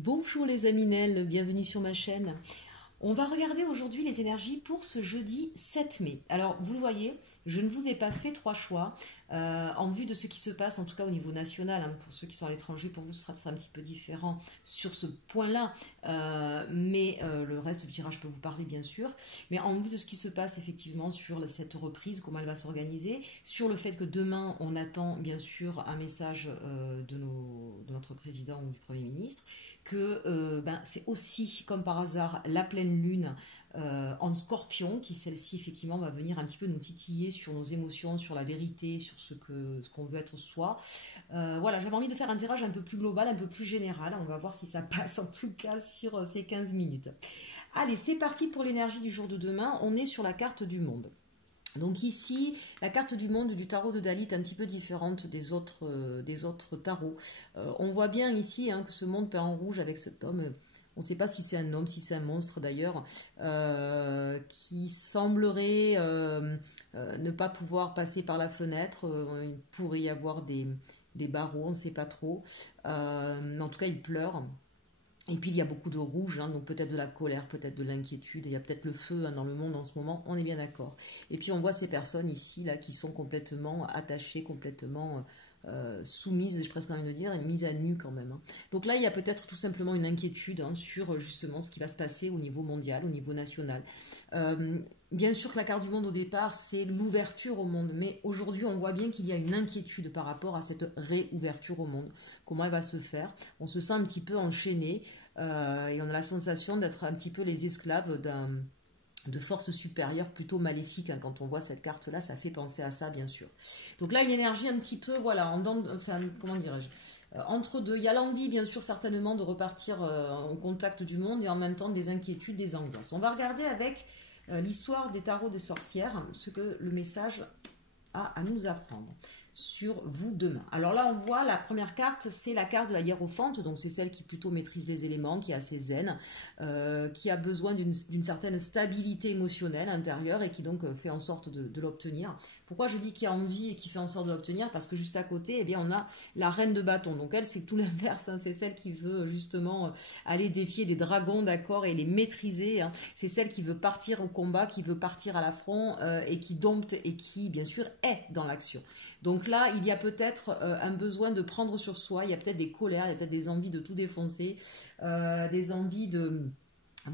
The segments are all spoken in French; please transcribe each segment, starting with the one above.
Bonjour les Aminelles, bienvenue sur ma chaîne. On va regarder aujourd'hui les énergies pour ce jeudi 7 mai. Alors, vous le voyez, je ne vous ai pas fait trois choix en vue de ce qui se passe, en tout cas au niveau national. Hein, pour ceux qui sont à l'étranger, pour vous, ce sera un petit peu différent sur ce point-là. Mais le reste du tirage peut vous parler, bien sûr. Mais en vue de ce qui se passe, effectivement, sur cette reprise, comment elle va s'organiser, sur le fait que demain, on attend, bien sûr, un message de notre président ou du Premier ministre, que c'est aussi, comme par hasard, la pleine lune en scorpion, qui celle-ci effectivement va venir un petit peu nous titiller sur nos émotions, sur la vérité, sur ce qu'on veut être soi. Voilà, j'avais envie de faire un tirage un peu plus global, un peu plus général. On va voir si ça passe en tout cas sur ces 15 minutes. Allez, c'est parti pour l'énergie du jour de demain. On est sur la carte du monde. Donc ici, la carte du monde du tarot de Dali est un petit peu différente des autres tarots. On voit bien ici que ce monde peint en rouge avec cet homme. On ne sait pas si c'est un homme, si c'est un monstre d'ailleurs, qui semblerait ne pas pouvoir passer par la fenêtre. Il pourrait y avoir des barreaux, on ne sait pas trop. En tout cas, il pleure. Et puis il y a beaucoup de rouge, donc peut-être de la colère, peut-être de l'inquiétude, il y a peut-être le feu dans le monde en ce moment, on est bien d'accord. Et puis on voit ces personnes ici, là, qui sont complètement attachées, complètement soumises, j'ai presque envie de dire, et mises à nu quand même. Donc là, il y a peut-être tout simplement une inquiétude sur justement ce qui va se passer au niveau mondial, au niveau national. Bien sûr que la carte du monde au départ, c'est l'ouverture au monde, mais aujourd'hui on voit bien qu'il y a une inquiétude par rapport à cette réouverture au monde. Comment elle va se faire? On se sent un petit peu enchaîné et on a la sensation d'être un petit peu les esclaves de forces supérieures plutôt maléfiques. Quand on voit cette carte-là, ça fait penser à ça, bien sûr. Donc là, une énergie un petit peu, voilà, comment dirais-je, entre deux. Il y a l'envie, bien sûr, certainement, de repartir en contact du monde et en même temps des inquiétudes, des angoisses. On va regarder avec l'histoire des tarots des sorcières, ce que le message a à nous apprendre sur vous demain. Alors là, on voit la première carte, c'est la carte de la hiérophante, donc c'est celle qui plutôt maîtrise les éléments, qui est assez zen, qui a besoin d'une certaine stabilité émotionnelle intérieure et qui donc fait en sorte de l'obtenir. Pourquoi je dis qu'il y a envie et qui fait en sorte de l'obtenir? Parce que juste à côté, eh bien, on a la reine de bâton. Donc elle, c'est tout l'inverse, c'est celle qui veut justement aller défier des dragons, d'accord, et les maîtriser. C'est celle qui veut partir au combat, qui veut partir à l'affront et qui dompte et qui, bien sûr, est dans l'action. Donc là, il y a peut-être un besoin de prendre sur soi, il y a peut-être des colères, il y a peut-être des envies de tout défoncer, des envies de...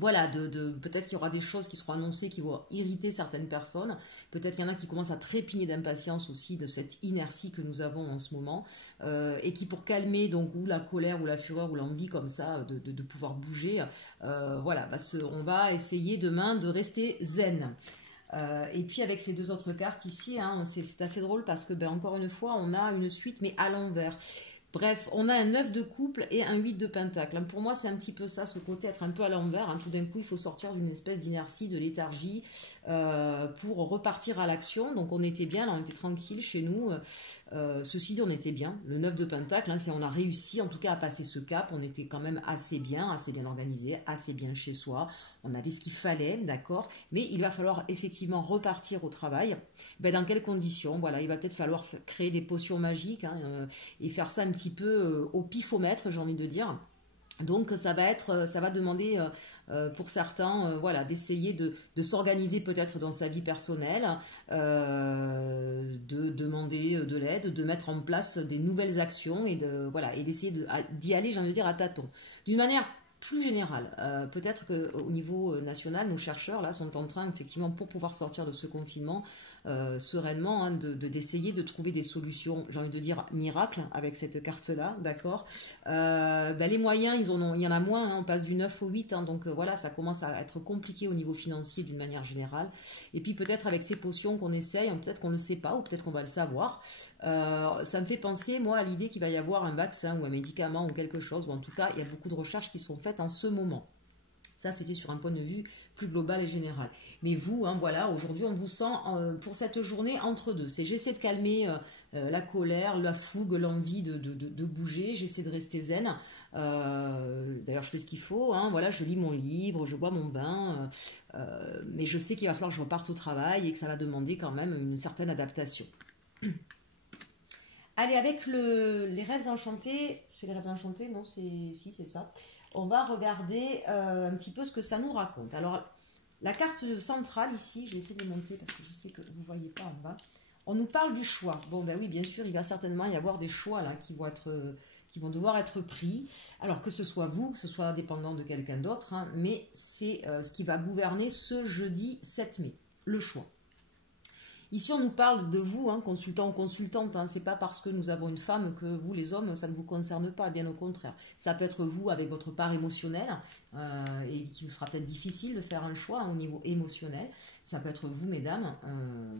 Voilà, peut-être qu'il y aura des choses qui seront annoncées qui vont irriter certaines personnes. Peut-être qu'il y en a qui commencent à trépigner d'impatience aussi de cette inertie que nous avons en ce moment et qui, pour calmer donc ou la colère ou la fureur ou l'envie comme ça de pouvoir bouger, voilà, on va essayer demain de rester zen. Et puis avec ces deux autres cartes ici, c'est assez drôle parce que encore une fois, on a une suite mais à l'envers. Bref, on a un 9 de couple et un 8 de pentacle. Pour moi, c'est un petit peu ça, ce côté être un peu à l'envers. Tout d'un coup, il faut sortir d'une espèce d'inertie, de léthargie pour repartir à l'action. Donc on était bien, là, on était tranquille chez nous. Ceci dit, on était bien. Le 9 de pentacle, on a réussi en tout cas à passer ce cap. On était quand même assez bien organisé, assez bien chez soi. On avait ce qu'il fallait, d'accord. Mais il va falloir effectivement repartir au travail. Dans quelles conditions? Voilà, il va peut-être falloir créer des potions magiques et faire ça un petit peu au pifomètre, j'ai envie de dire. Donc ça va demander pour certains voilà, d'essayer de s'organiser peut-être dans sa vie personnelle, de demander de l'aide, de mettre en place des nouvelles actions et d'essayer d'y aller, j'ai envie de dire, à tâtons. D'une manière plus générale, peut-être qu'au niveau national, nos chercheurs là sont en train effectivement pour pouvoir sortir de ce confinement sereinement d'essayer de trouver des solutions, j'ai envie de dire miracles avec cette carte là, d'accord. Les moyens, il y en a moins, on passe du 9 au 8, donc voilà, ça commence à être compliqué au niveau financier d'une manière générale. Et puis peut-être avec ces potions qu'on essaye, peut-être qu'on ne le sait pas ou peut-être qu'on va le savoir. Ça me fait penser, moi, à l'idée qu'il va y avoir un vaccin ou un médicament ou quelque chose, ou en tout cas, il y a beaucoup de recherches qui sont faites en ce moment. Ça, c'était sur un point de vue plus global et général. Mais vous, voilà, aujourd'hui, on vous sent pour cette journée entre deux. J'essaie de calmer la colère, la fougue, l'envie de bouger. J'essaie de rester zen. D'ailleurs, je fais ce qu'il faut. Voilà, je lis mon livre, je bois mon vin. Mais je sais qu'il va falloir que je reparte au travail et que ça va demander quand même une certaine adaptation. Allez, avec les rêves enchantés, c'est les rêves enchantés, non, si, c'est ça. On va regarder un petit peu ce que ça nous raconte. Alors, la carte centrale ici, je vais essayer de monter parce que je sais que vous ne voyez pas en bas. On nous parle du choix. Bon, ben oui, bien sûr, il va certainement y avoir des choix là qui vont devoir être pris. Alors que ce soit vous, que ce soit dépendant de quelqu'un d'autre, hein, mais c'est ce qui va gouverner ce jeudi 7 mai, le choix. Ici, on nous parle de vous, hein, consultant ou consultante. Hein. C'est pas parce que nous avons une femme que vous, les hommes, ça ne vous concerne pas. Bien au contraire. Ça peut être vous avec votre part émotionnelle et qui vous sera peut-être difficile de faire un choix hein, au niveau émotionnel. Ça peut être vous, mesdames.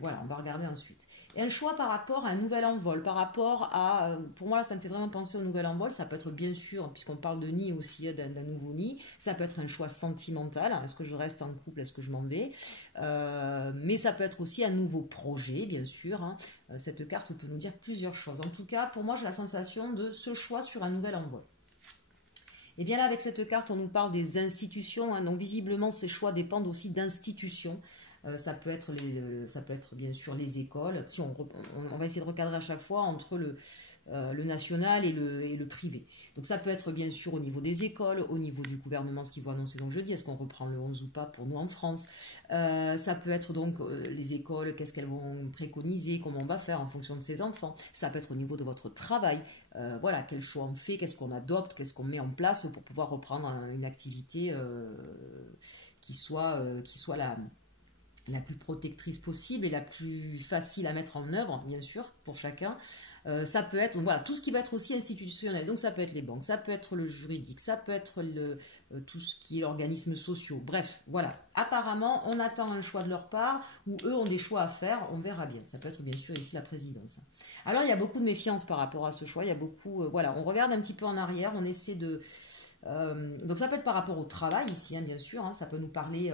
Voilà, on va regarder ensuite. Et un choix par rapport à un nouvel envol, par rapport à... pour moi, ça me fait vraiment penser au nouvel envol. Ça peut être bien sûr, puisqu'on parle de nid aussi, d'un nouveau nid. Ça peut être un choix sentimental. Est-ce que je reste en couple? Est-ce que je m'en vais? Mais ça peut être aussi un nouveau projet, bien sûr. Hein. Cette carte peut nous dire plusieurs choses. En tout cas, pour moi, j'ai la sensation de ce choix sur un nouvel envol. Et bien là, avec cette carte, on nous parle des institutions. Hein. Donc visiblement, ces choix dépendent aussi d'institutions. Ça peut être bien sûr les écoles. Si on va essayer de recadrer à chaque fois entre le national et le privé. Donc ça peut être bien sûr au niveau des écoles, au niveau du gouvernement, ce qu'ils vont annoncer donc jeudi, est-ce qu'on reprend le 11 ou pas pour nous en France. Ça peut être donc les écoles, qu'est-ce qu'elles vont préconiser, comment on va faire en fonction de ses enfants. Ça peut être au niveau de votre travail, voilà, quel choix on fait, qu'est-ce qu'on adopte, qu'est-ce qu'on met en place pour pouvoir reprendre une activité qui soit la plus protectrice possible et la plus facile à mettre en œuvre, bien sûr, pour chacun. Ça peut être, voilà, tout ce qui va être aussi institutionnel. Donc ça peut être les banques, ça peut être le juridique, ça peut être tout ce qui est organismes sociaux. Bref, voilà. Apparemment, on attend un choix de leur part ou eux ont des choix à faire. On verra bien. Ça peut être bien sûr ici la présidence. Alors il y a beaucoup de méfiance par rapport à ce choix. Il y a beaucoup, voilà, on regarde un petit peu en arrière. On essaie de, donc ça peut être par rapport au travail ici, hein, bien sûr. Hein, ça peut nous parler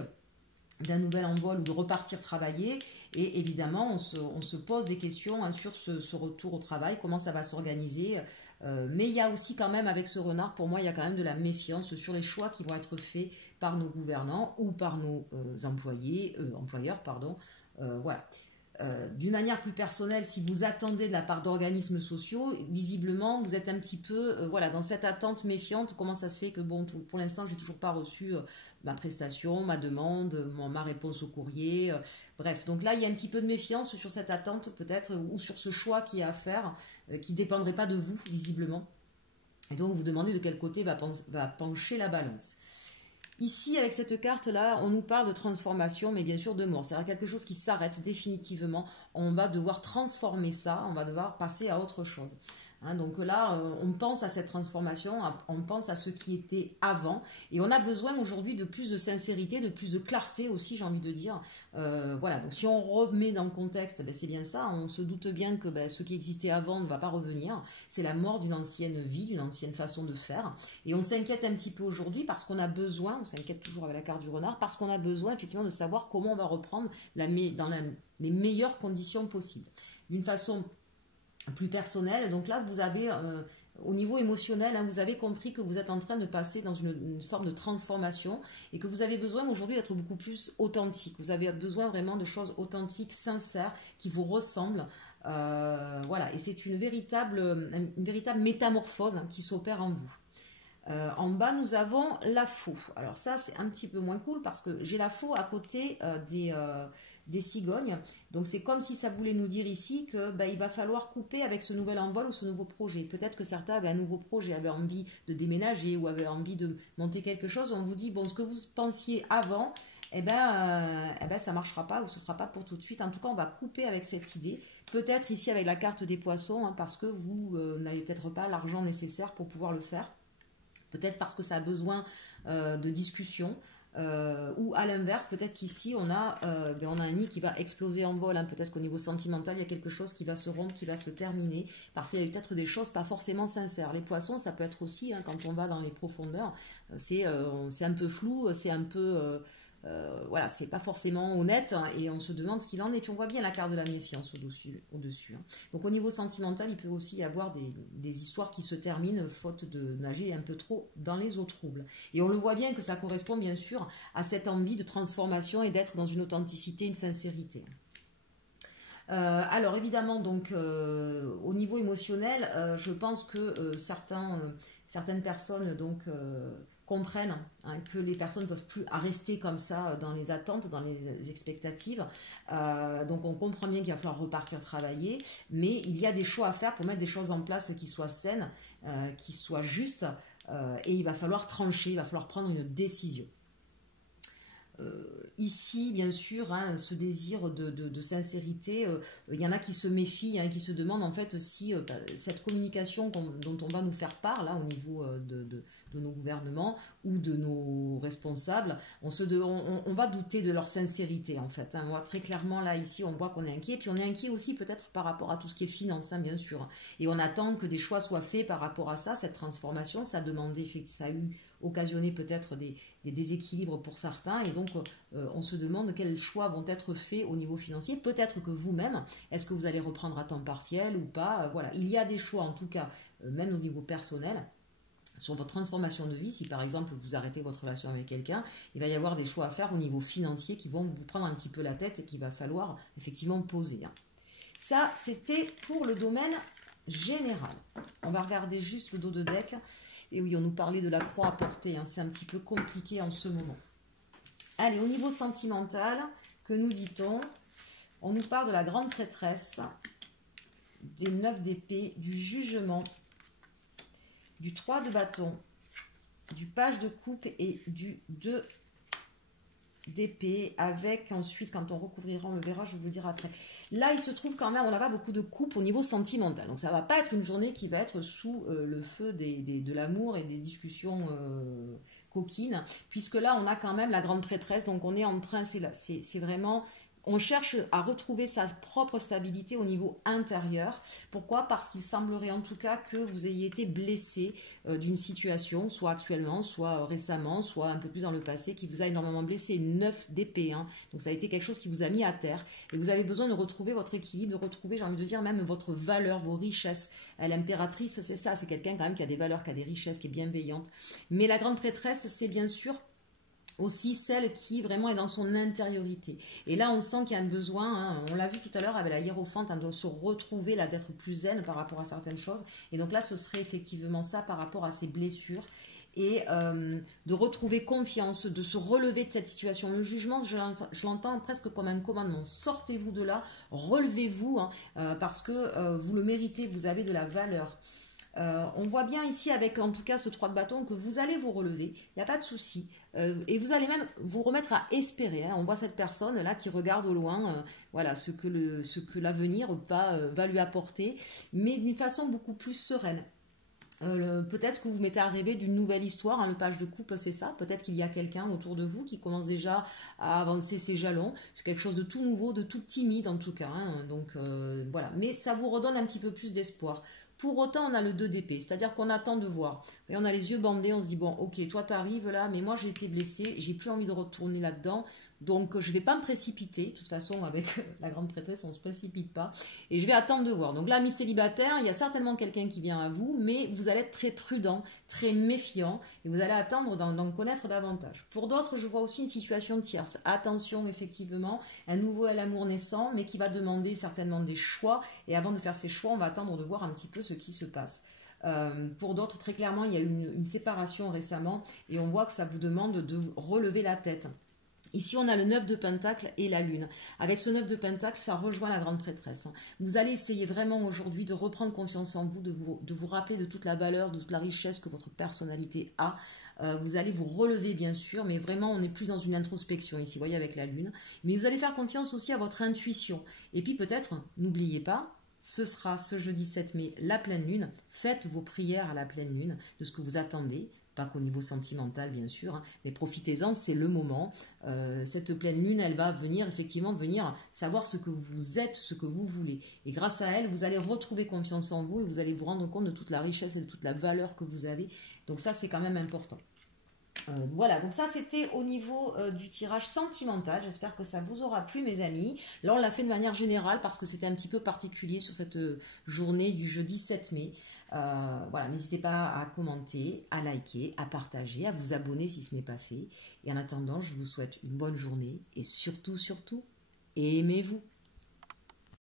d'un nouvel envol ou de repartir travailler et évidemment on se pose des questions hein, sur ce retour au travail, comment ça va s'organiser mais il y a aussi quand même avec ce renard, pour moi il y a quand même de la méfiance sur les choix qui vont être faits par nos gouvernants ou par nos employeurs pardon, voilà. D'une manière plus personnelle, si vous attendez de la part d'organismes sociaux, visiblement vous êtes un petit peu voilà, dans cette attente méfiante. Comment ça se fait que bon, pour l'instant j'ai toujours pas reçu ma prestation, ma demande, ma réponse au courrier, bref. Donc là il y a un petit peu de méfiance sur cette attente peut-être ou sur ce choix qui est à faire qui ne dépendrait pas de vous visiblement. Et donc vous vous demandez de quel côté va pencher la balance. Ici, avec cette carte-là, on nous parle de transformation, mais bien sûr de mort. C'est-à-dire quelque chose qui s'arrête définitivement. On va devoir transformer ça, on va devoir passer à autre chose. Hein, donc là, on pense à cette transformation, on pense à ce qui était avant, et on a besoin aujourd'hui de plus de sincérité, de plus de clarté aussi, j'ai envie de dire. Voilà, donc si on remet dans le contexte, ben c'est bien ça, on se doute bien que ben, ce qui existait avant ne va pas revenir, c'est la mort d'une ancienne vie, d'une ancienne façon de faire, et on s'inquiète un petit peu aujourd'hui parce qu'on a besoin, on s'inquiète toujours avec la carte du renard, parce qu'on a besoin effectivement de savoir comment on va reprendre dans les meilleures conditions possibles. D'une façon plus personnel. Donc là, vous avez, au niveau émotionnel, hein, vous avez compris que vous êtes en train de passer dans une forme de transformation et que vous avez besoin aujourd'hui d'être beaucoup plus authentique. Vous avez besoin vraiment de choses authentiques, sincères, qui vous ressemblent. Voilà, et c'est une véritable métamorphose hein, qui s'opère en vous. En bas, nous avons la faux. Alors ça, c'est un petit peu moins cool parce que j'ai la faux à côté des cigognes. Donc c'est comme si ça voulait nous dire ici que il va falloir couper avec ce nouvel envol ou ce nouveau projet. Peut-être que certains avaient un nouveau projet, avaient envie de déménager ou avaient envie de monter quelque chose. On vous dit, bon, ce que vous pensiez avant, ça marchera pas ou ce sera pas pour tout de suite. En tout cas, on va couper avec cette idée. Peut-être ici avec la carte des poissons, hein, parce que vous n'avez peut-être pas l'argent nécessaire pour pouvoir le faire. Peut-être parce que ça a besoin de discussion. Ou à l'inverse, peut-être qu'ici on a un nid qui va exploser en vol. Hein. Peut-être qu'au niveau sentimental, il y a quelque chose qui va se rompre, qui va se terminer, parce qu'il y a peut-être des choses pas forcément sincères. Les poissons, ça peut être aussi, hein, quand on va dans les profondeurs, c'est un peu flou, c'est un peu... voilà, c'est pas forcément honnête hein, et on se demande ce qu'il en est. Puis on voit bien la carte de la méfiance au-dessus. Hein. Donc au niveau sentimental, il peut aussi y avoir des histoires qui se terminent faute de nager un peu trop dans les eaux troubles. Et on le voit bien que ça correspond bien sûr à cette envie de transformation et d'être dans une authenticité, une sincérité. Alors évidemment, donc au niveau émotionnel, je pense que certaines personnes donc comprennent hein, que les personnes ne peuvent plus rester comme ça dans les attentes, dans les expectatives. Donc on comprend bien qu'il va falloir repartir travailler, mais il y a des choix à faire pour mettre des choses en place qui soient saines, qui soient justes, et il va falloir trancher, il va falloir prendre une décision. Ici, bien sûr, hein, ce désir de sincérité, il y en a qui se méfient, hein, qui se demandent en fait si cette communication dont on va nous faire part là au niveau de nos gouvernements ou de nos responsables, on va douter de leur sincérité en fait. Hein. On voit très clairement là ici, on voit qu'on est inquiet, puis on est inquiet aussi peut-être par rapport à tout ce qui est finance, hein, bien sûr. Et on attend que des choix soient faits par rapport à ça, cette transformation, ça a demandé, ça a occasionné peut-être des déséquilibres pour certains, et donc on se demande quels choix vont être faits au niveau financier. Peut-être que vous-même, est-ce que vous allez reprendre à temps partiel ou pas, voilà, il y a des choix en tout cas, même au niveau personnel, sur votre transformation de vie. Si par exemple vous arrêtez votre relation avec quelqu'un, il va y avoir des choix à faire au niveau financier qui vont vous prendre un petit peu la tête et qu'il va falloir effectivement poser. Hein. Ça, c'était pour le domaine général. On va regarder juste le dos de deck. Et oui, on nous parlait de la croix à porter, hein, c'est un petit peu compliqué en ce moment. Allez, au niveau sentimental, que nous dit-on? On nous parle de la grande prêtresse, des 9 d'épée, du jugement, du 3 de bâton, du page de coupe et du 2 d'épée, avec ensuite, quand on recouvrira, on le verra, je vous le dirai après. Là, il se trouve quand même, on n'a pas beaucoup de coupe au niveau sentimental. Donc, ça ne va pas être une journée qui va être sous le feu de l'amour et des discussions coquines, puisque là, on a quand même la grande prêtresse. Donc, on est en train, c'est vraiment... On cherche à retrouver sa propre stabilité au niveau intérieur. Pourquoi? Parce qu'il semblerait en tout cas que vous ayez été blessé d'une situation, soit actuellement, soit récemment, soit un peu plus dans le passé, qui vous a énormément blessé. 9 d'épée, hein. Donc ça a été quelque chose qui vous a mis à terre. Et vous avez besoin de retrouver votre équilibre, de retrouver, j'ai envie de dire, même votre valeur, vos richesses. L'impératrice, c'est ça, c'est quelqu'un quand même qui a des valeurs, qui a des richesses, qui est bienveillante. Mais la grande prêtresse, c'est bien sûr aussi celle qui vraiment est dans son intériorité. Et là, on sent qu'il y a un besoin, hein, on l'a vu tout à l'heure avec la hiérophante, hein, de se retrouver, là, d'être plus zen par rapport à certaines choses. Et donc là, ce serait effectivement ça par rapport à ces blessures. Et de retrouver confiance, de se relever de cette situation. Le jugement, je l'entends presque comme un commandement. Sortez-vous de là, relevez-vous, hein, parce que vous le méritez, vous avez de la valeur. On voit bien ici avec en tout cas ce 3 de bâton que vous allez vous relever, il n'y a pas de souci, et vous allez même vous remettre à espérer, hein. On voit cette personne là qui regarde au loin, voilà, ce que l'avenir va lui apporter, mais d'une façon beaucoup plus sereine. Peut-être que vous mettez à rêver d'une nouvelle histoire, hein, le page de coupe c'est ça, peut-être qu'il y a quelqu'un autour de vous qui commence déjà à avancer ses jalons, c'est quelque chose de tout nouveau, de tout timide en tout cas, hein, donc voilà, mais ça vous redonne un petit peu plus d'espoir. Pour autant, on a le 2 d'épée, c'est-à-dire qu'on attend de voir. Et on a les yeux bandés, on se dit, bon, ok, toi t'arrives là, mais moi j'ai été blessée, j'ai plus envie de retourner là-dedans, donc je ne vais pas me précipiter. De toute façon, avec la grande prêtresse, on ne se précipite pas. Et je vais attendre de voir. Donc là, mis célibataire, il y a certainement quelqu'un qui vient à vous, mais vous allez être très prudent, très méfiant, et vous allez attendre d'en connaître davantage. Pour d'autres, je vois aussi une situation tierce. Attention, effectivement, un nouvel amour naissant, mais qui va demander certainement des choix. Et avant de faire ces choix, on va attendre de voir un petit peu ce qui se passe. Pour d'autres, très clairement, il y a eu une séparation récemment, et on voit que ça vous demande de relever la tête. Ici, on a le 9 de Pentacle et la Lune. Avec ce 9 de Pentacle, ça rejoint la grande prêtresse. Vous allez essayer vraiment aujourd'hui de reprendre confiance en vous, de vous rappeler de toute la valeur, de toute la richesse que votre personnalité a. Vous allez vous relever, bien sûr, mais vraiment, on n'est plus dans une introspection ici, vous voyez, avec la Lune. Mais vous allez faire confiance aussi à votre intuition. Et puis peut-être, n'oubliez pas, ce sera ce jeudi 7 mai, la pleine lune. Faites vos prières à la pleine lune de ce que vous attendez. Pas qu'au niveau sentimental, bien sûr, hein, mais profitez-en, c'est le moment. Cette pleine lune, elle va venir savoir ce que vous êtes, ce que vous voulez. Et grâce à elle, vous allez retrouver confiance en vous et vous allez vous rendre compte de toute la richesse et de toute la valeur que vous avez. Donc ça, c'est quand même important. Voilà, donc ça c'était au niveau du tirage sentimental. J'espère que ça vous aura plu, mes amis. Là, on l'a fait de manière générale parce que c'était un petit peu particulier sur cette journée du jeudi 7 mai. Voilà, n'hésitez pas à commenter, à liker, à partager, à vous abonner si ce n'est pas fait. Et en attendant, je vous souhaite une bonne journée et surtout, surtout, aimez-vous.